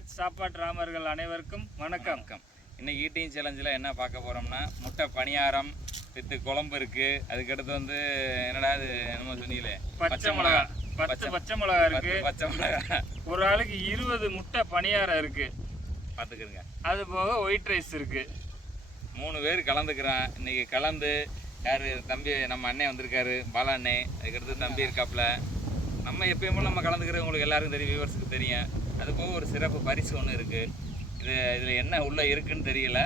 ராஜ் சாப்பாட்டு ராமர்கள் அனைவருக்கும் வணக்கம். இன்னைக்கு ஈட்டிங் சேலஞ்சில் என்ன பார்க்க போகிறோம்னா முட்டை பணியாரம் வித்து குழம்பு இருக்குது. அதுக்கடுத்து வந்து என்னடா அது என்னமோ சொன்னீங்களே பச்சை மிளகா, பச்சை மிளகா இருக்குது. பச்சை மிளகா ஒரு ஆளுக்கு 20 முட்டை பணியாரம் இருக்குது. பார்த்துக்கிறங்க. அது போக ஒயிட் ரைஸ் இருக்குது. 3 பேர் கலந்துக்கிறேன். இன்னைக்கு கலந்து யார் தம்பி நம்ம அண்ணன் வந்திருக்காரு பாலா அண்ணே. அதுக்கடுத்து தம்பி இருக்காப்புல. நம்ம எப்பயுமே நம்ம கலந்துக்கிறது உங்களுக்கு எல்லாருக்கும் தெரியும், வியூவர்ஸுக்கு தெரியும். அது போக ஒரு சிறப்பு பரிசு ஒன்று இருக்குது. இதில் என்ன உள்ளே இருக்குன்னு தெரியல,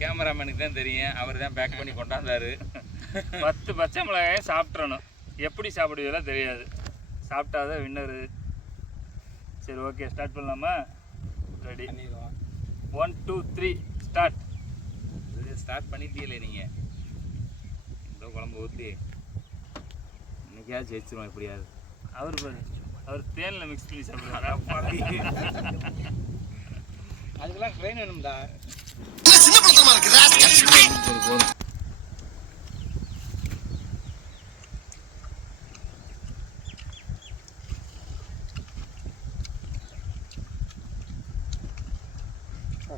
கேமராமேனுக்கு தான் தெரியும். அவர் தான் பேக் பண்ணி கொண்டாந்தாரு. 10 பச்சை மிளகாயை சாப்பிட்றணும். எப்படி சாப்பிடுவதெல்லாம் தெரியாது, சாப்பிட்டாதான் வின்னரு. சரி, ஓகே, ஸ்டார்ட் பண்ணலாமா? Ready, 1 2 3 start. ஸ்டார்ட் பண்ணிட்டீங்களே நீங்கள். இந்த குழம்பு ஊற்றி இன்னைக்காவது ஜெயிச்சிருவோம் எப்படியாவது. அவர் தேனில் மிக்ஸ் பண்ணி சாப்பிடுவாரா? அதுக்கெல்லாம் ட்ரெயின் வேணும்டா.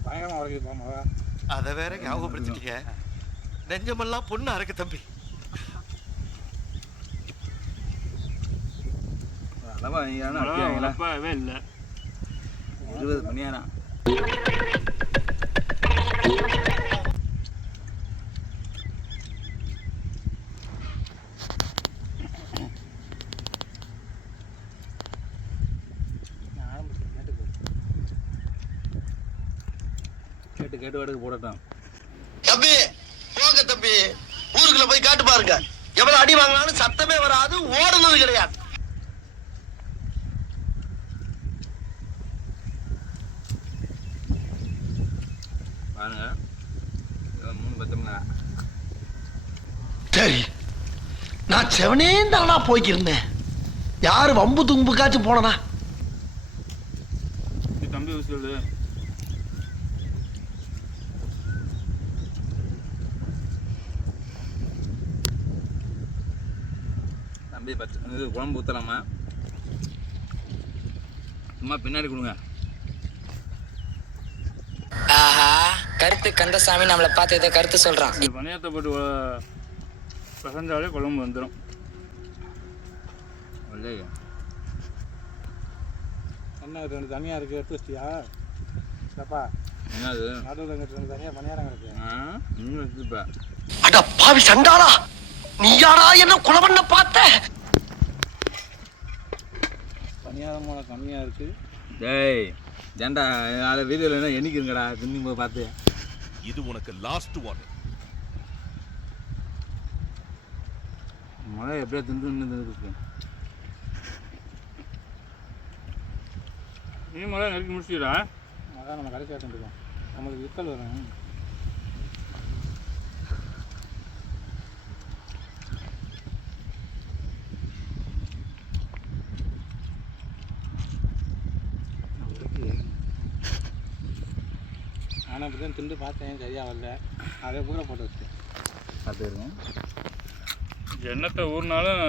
பயங்கரமா வரைக்குது போமா. அதை வேற ஞாபகப்படுத்திட்டீங்க. நெஞ்சமெல்லாம் பொண்ணு அறக்கு தம்பி. அளவாகவே இல்லை. 20 பணியாரம். கேட்டு வாடகை போடட்டும். தம்பி போங்க தம்பி, ஊருக்குள்ள போய் காட்டு பாருங்க. எவ்வளவு அடி வாங்கினாலும் சத்தமே வராது, ஓடுனது கிடையாது. பாருங்க, 3 பச்சை மிளகாய். சரி, நான் செவனே தானா போய்க்கிருந்தேன். யாரு வம்பு தும்புக்காச்சும் போனனா? தம்பி சொல்லு. தம்பி பச்சை இது குழம்பு ஊற்றலாமா? சும்மா பின்னாடி கொடுங்க. ஆஹா, கருத்து கந்தசாமி நம்மளை பார்த்து ஏதோ கருத்து சொல்றான். பணியாரத்தை போட்டு பசஞ்சாலே குழம்பு வந்துடும். என்ன ரெண்டு தனியாக இருக்குது, எடுத்து வச்சியா? தப்பா என்னது நடுவில் ரெண்டு தனியாக பணியாரம் கிடக்கு. வச்சுப்ப. அட பாவி சண்டாளா, நீயாடா என்ன குலவண்ண பார்த்த? பணியாரம் மூலம் கம்மியாக இருக்குது. டேய் ஜெண்டா, அதில் வீடியோவில் என்ன எண்ணிக்கிறங்கடா தின்னும் போய் பார்த்து. இது உனக்கு லாஸ்ட் வார்னிங். மழை எப்படியா தின்னு. நீ மழை நறுக்கி முடிச்சுடா. அதான் நம்ம கடைசி ஆட்டுருக்கோம். நம்மளுக்கு விற்கல் வரும். ஆனால் அப்படி தான் திண்டு பார்த்தேன், சரியாக வரல. அதே கூட போட்டு வச்சேன். பார்த்துருங்க. எண்ணத்தை ஊறினாலும்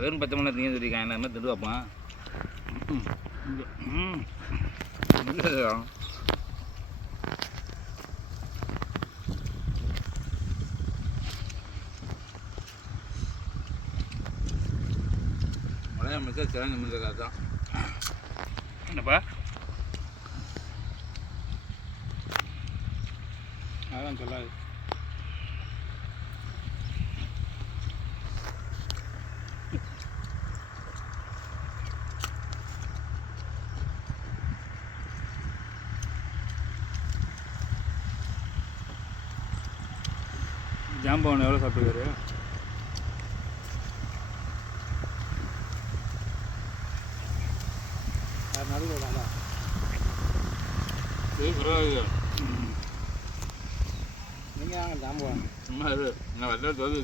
வெறும் பச்சை மிளகா தீங்க சொல்லியிருக்காங்க. என்ன திண்டு பார்ப்போம். மழையா மிச்சா சிறங்க முடிஞ்ச தான். என்னப்பா? அதான் சொல்லாது. ஜாம்பவன் எவ்வளோ சாப்பிட்டுக்காரு? நடுவில் நீங்கள் வாங்க ஜாம்புவாங்க. சும்மா இது நான் வந்த தோது.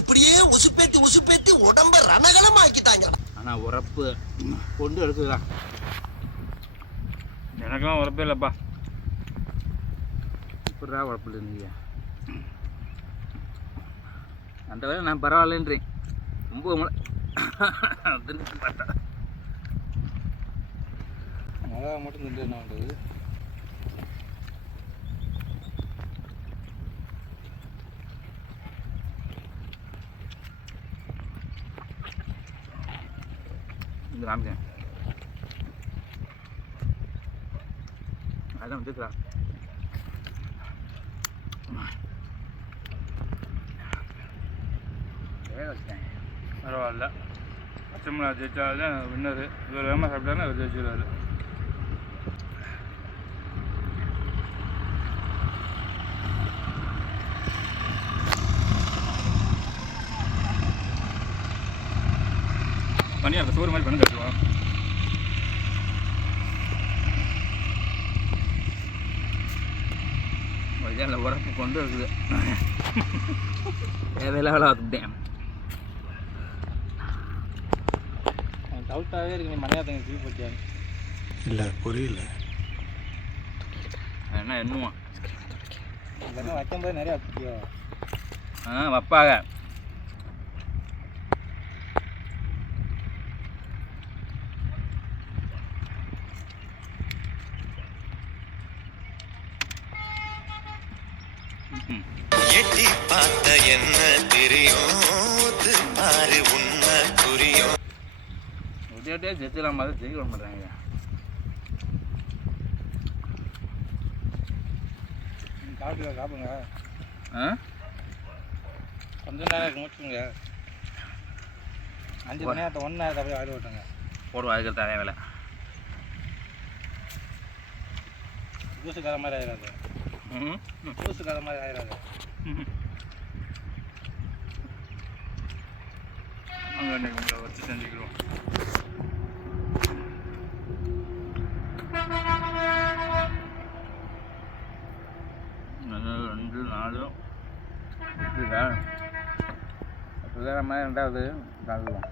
இப்படியே உசுப்பேத்தி உடம்ப ரணகலம் ஆக்கிட்டாங்க. ஆனால் உரப்பு கொண்டு எடுத்துக்கலாம். எனக்கெல்லாம் உரப்பே இல்லைப்பா. இப்படா உரப்பு இல்லைங்க. அந்த வேலை நான் பரவாயில்லன்றேன். ரொம்ப மழை மிளகா மட்டும் திண்டு என்ன பண்ணுறது? இந்த காமிச்சேன் அதான் வந்துக்கலாம். பரவாயில்ல, பச்சை மிளகா ஜெயிச்சாலும் வின்னரு. இவர் வேகமாக சாப்பிட்டாருன்னா அவர் ஜெயிச்சிருவாரு. பனியாக இருக்கும், சோறு மாதிரி பண்ணி தருவோம். வயலில் உரப்பு கொண்டு இருக்குது. தேவையில்லாத வந்துட்டேன். டவுட்டாகவே இருக்கு, நீ மணியாத்தங்க தூக்கி போட்டியா? இல்லை புரியல. என்ன என்னுவான் இதெல்லாம் வைக்கும்போது நிறையா வச்சுக்கியோ? வைப்பாக. எட்டி பார்த்த என்ன தெரியும், பாரு உண்மை புரியும். ஒட்டியாட்டியே ஜெயிச்சிடலாம் மாதிரி ஜெயிக்க விட மாட்டாங்க. சாப்பிடுங்க. கொஞ்சம் நேரம் முடிச்சுங்க. 5 மணி நேரத்தை 1 நேரத்தை அப்படியே ஆடி விட்டுங்க. போடுவோம், அதுக்கு தரைய வேலை. ஜூஸுக்கார மாதிரி ஆயிடாது. ஜூஸுக்கார மாதிரி ஆயிடாது. அங்கே இன்னைக்கு உங்களை வச்சு செஞ்சுக்கிறோம். ரெண்டு நாலு இப்படிதா அப்போதான் மாதிரி ரெண்டாவது சாப்பிடுவோம்.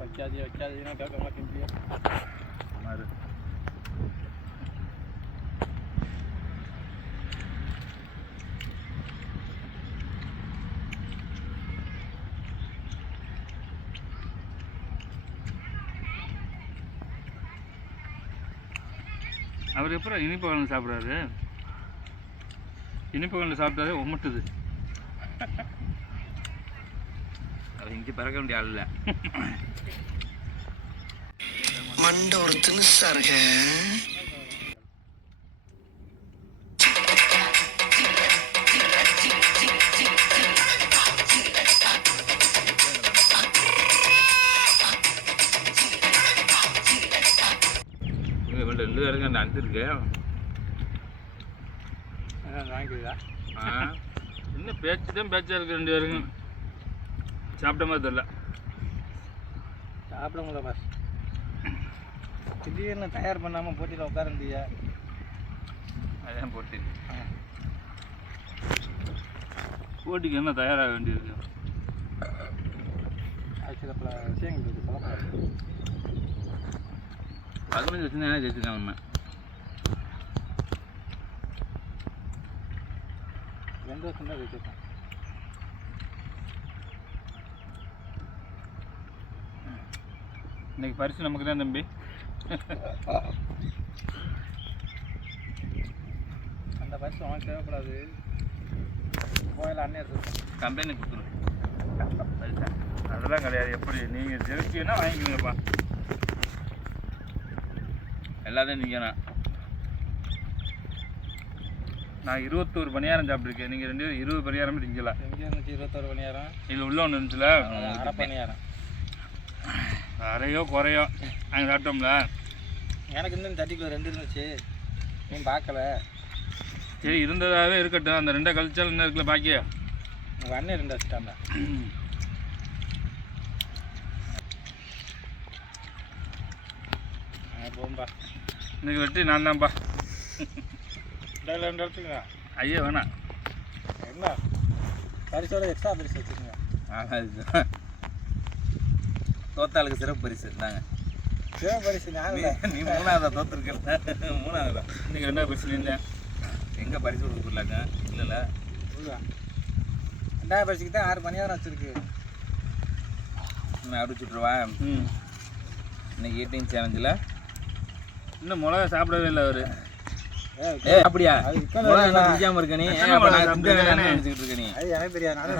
வைக்காதீங்கன்னா கேட்க மாட்டேங்கிறியா? மாதிரி அவர் எப்போ இனிப்பு கலந்து சாப்பிட்றாரு? இனிப்பு கலந்து சாப்பிட்டாலே உமட்டுது. அது இங்கே பிறக்க வேண்டிய ஆள் இல்லை. மண்டை ஒரு தினுசா இருக்க. ரெண்டு பேருக்கு அந்த அஞ்சு இருக்கு. வாங்கிக்குதா? இன்னும் பேச்சு தான் பேச்சா இருக்கு. ரெண்டு பேருக்கும் சாப்பிட்ட மாதிரி தெரியல. சாப்பிட முடியல பாஸ். திடீர்னு தயார் பண்ணாமல் போட்டியில் உட்காரண்டியா? அதான் போட்டி. போட்டிக்கு என்ன தயாராக வேண்டியிருக்கு? அது சில பல விஷயங்கள் இருக்குது, சொல்லக்கூடாது. 15 வச்சுருந்தேன் ஜெயிச்சுருக்கேன். உண்மை 2 வருஷம் தான் வச்சுருக்கேன். இன்னைக்கு பரிசு நமக்கு தான் தம்பி. அந்த பரிசு அவனுக்கு தேவைப்படாது. கோயில் அண்ணன் இருக்கு, கம்பெனி கொடுத்துருவேன். அதெல்லாம் கிடையாது. எப்படி நீங்கள் ஜெயிச்சீங்கன்னா வாங்கிக்கோங்கப்பா. எல்லாத்தையும் நீங்கண்ணா. நான் 21 பணியாரம் சாப்பிட்ருக்கேன். நீங்கள் 2 பேரும் 20 பணியாரமே திங்கலாம். எங்கே இருந்துச்சு 21 மணியாரம்? இதில் உள்ள ஒன்று இருந்துச்சுல, அரை பணியாரம். அரையோ குறையோ நாங்கள் சாப்பிட்டோம்ல. எனக்கு இன்னும் 30 கிலோ 2 இருந்துச்சு, நீ பார்க்கல. சரி, இருந்ததாகவே இருக்கட்டும். அந்த 2 கழிச்சாலும் இன்னும் இருக்குல்ல பாக்கி. உங்கள் அண்ணன் 2 வச்சுட்டாங்க. போகும்பா, இன்னைக்கு வெட்டி நான் தான்ப்பா. 2 எடுத்துக்கங்க. ஐயா வேணாம். என்ன பரிசோட எக்ஸ்ட்ரா பரிசு வச்சுக்கோங்க. தோத்தாளுக்கு சிறப்பு பரிசு இருந்தாங்க. சிறப்பு பரிசு நீ 3ஆவதா தோத்துருக்கல? 3ஆவதா? இன்னைக்கு 2 பரிசு இருந்தேன். எங்கே பரிசு கொடுக்க போடலாங்க? இல்லைல்ல, 2ஆவது பரிசுக்கு தான் 6 பணியாரம் வச்சுருக்கு. நான் அடிச்சுட்ருவா. இன்னைக்கு ஈட்டிங் சேலஞ்சில் இன்னும் மிளகா சாப்பிடவே இல்லை அவரு. அப்படியா மிளகா என்ன பிடிக்காம இருக்க நீ? நினச்சிக்கிட்டு இருக்க நீ? அது எனக்கு தெரியாது, நானே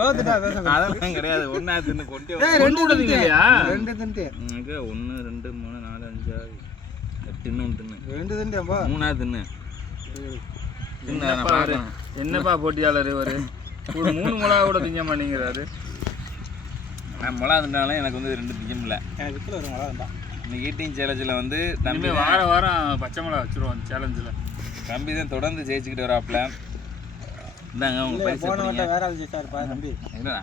தோத்துட்டேன். அதெல்லாம் கிடையாது. ஒன்றா தின்னு கொண்டு ரெண்டு விடுதீங்க இல்லையா? 2 தின்ட்டு 1 2 3 4 5 6 8 இன்னும் தின்னு 2 தின்ட்டேன்பா. 3 தின்னு. என்னப்பா போட்டியாளர் இவரு? ஒரு 3 மிளகா கூட திங்க மாட்டேங்கிறாரு. நான் மிளகா தின்னாலும் எனக்கு வந்து 2 திங்க முடியல. எனக்கு வித்துல ஒரு மிளகா தான். இன்னைக்கு ஈட்டிங் சேலஞ்சில் வந்து தம்பி வாரம் வாரம் பச்சை மிளகா வச்சிருவோம் சேலஞ்சில். தம்பி தான் தொடர்ந்து ஜெயிச்சுக்கிட்டு வராப்புல. இந்தாங்க உங்க பரிசு. போன வட்டம் வேற ஆள் ஜெயிச்சாருப்பா தம்பி.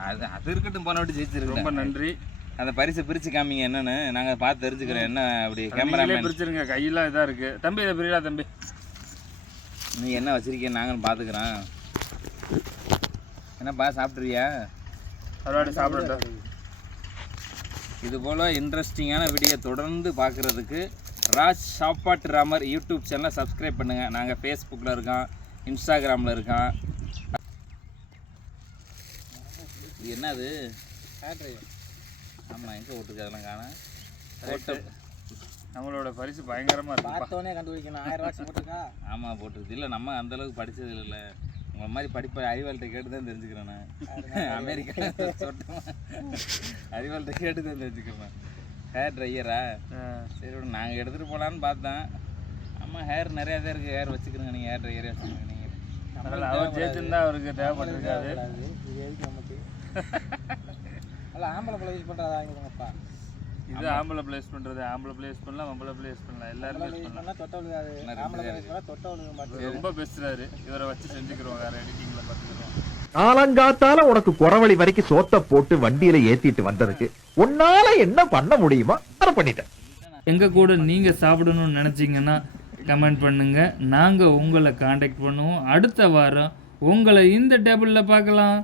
அது இருக்கட்டும், போன வாட்டி ஜெயிச்சிருக்கு. ரொம்ப நன்றி. அந்த பரிசை பிரிச்சு காமிங்க என்னன்னு நாங்கள் பார்த்து தெரிஞ்சுக்கிறோம். என்ன அப்படி கேமராமேன் பிரிச்சிருங்க, கையெல்லாம் இதாக இருக்கு. தம்பி இதை பிரியலா தம்பி, நீ என்ன வச்சிருக்கீங்க நாங்களும் பார்த்துக்குறோம். என்னப்பா சாப்பிட்ருவியா? அறுவாடி சாப்பிடட்டா. இது போல் இன்ட்ரெஸ்டிங்கான வீடியோ தொடர்ந்து பார்க்குறதுக்கு ராஜ் சாப்பாட்டு ராமர் யூடியூப் சேனலை சப்ஸ்கிரைப் பண்ணுங்கள். நாங்கள் ஃபேஸ்புக்கில் இருக்கோம், இன்ஸ்டாகிராமில் இருக்கோம். இது என்னது? ஆமாம், எங்கே ஓட்டுருக்கு அதெல்லாம் காண ஓட்ட. நம்மளோட பரிசு பயங்கரமாக இருக்கு. பார்த்தோன்னே கண்டுபிடிக்கணும். 1000 ரூபா போட்டுருக்கா? ஆமாம் போட்டிருக்கு. இல்லை நம்ம அந்தளவுக்கு படித்தது இல்லை. உங்களை மாதிரி படிப்பை அறிவாள்கிட்ட கேட்டு தான் தெரிஞ்சுக்கிறேன். நான் அமெரிக்கா சொட்டோம் அறிவாள்கிட்ட கேட்டு தான் தெரிஞ்சுக்கிறேன். ஹேர் ட்ரையரா? சரி விட, நாங்கள் எடுத்துகிட்டு போகலான்னு பார்த்தேன். ஆமாம், ஹேர் நிறையா தான் இருக்குது. ஹேர் வச்சுக்கிறோங்க நீங்கள், ஹேர் ட்ரையரே வச்சுக்கிறீங்க நீங்கள். அவர் ஜெயிச்சிருந்தா அவருக்கு தேவைப்பட்டிருக்காது. இது எதுக்கு நமக்கு? அல்ல ஆம்பளை பிள்ளை யூஸ் பண்ணுறதா எங்கப்பா? இது ஆம்பளை பிளேஸ் பண்ணுறது. ஆம்பளை பிளேஸ் பண்ணலாம், பொம்பளை பிளேஸ் பண்ணலாம், எல்லாருமே யூஸ் பண்ணலாம். தொட்ட விழுகாது. ஆம்பளை பிள்ளை பண்ணால் தொட்ட விழுக மாட்டேங்குது. ரொம்ப பெஸ்ட்றாரு. இவரை வச்சு செஞ்சுக்கிறோம், வேறு எடிட்டிங்கில் பார்த்துக்கிறோம். காலங்காத்தால உனக்கு குறவழி வரைக்கும் சோத்த போட்டு வண்டியில ஏத்திட்டு வந்ததுக்கு உன்னால என்ன பண்ண முடியுமா அதை பண்ணிட்டேன். எங்கள் கூட நீங்கள் சாப்பிடணும்னு நினச்சிங்கன்னா கமெண்ட் பண்ணுங்கள். நாங்கள் உங்களை காண்டாக்ட் பண்ணுவோம். அடுத்த வாரம் உங்களை இந்த டேபிளில் பார்க்கலாம்.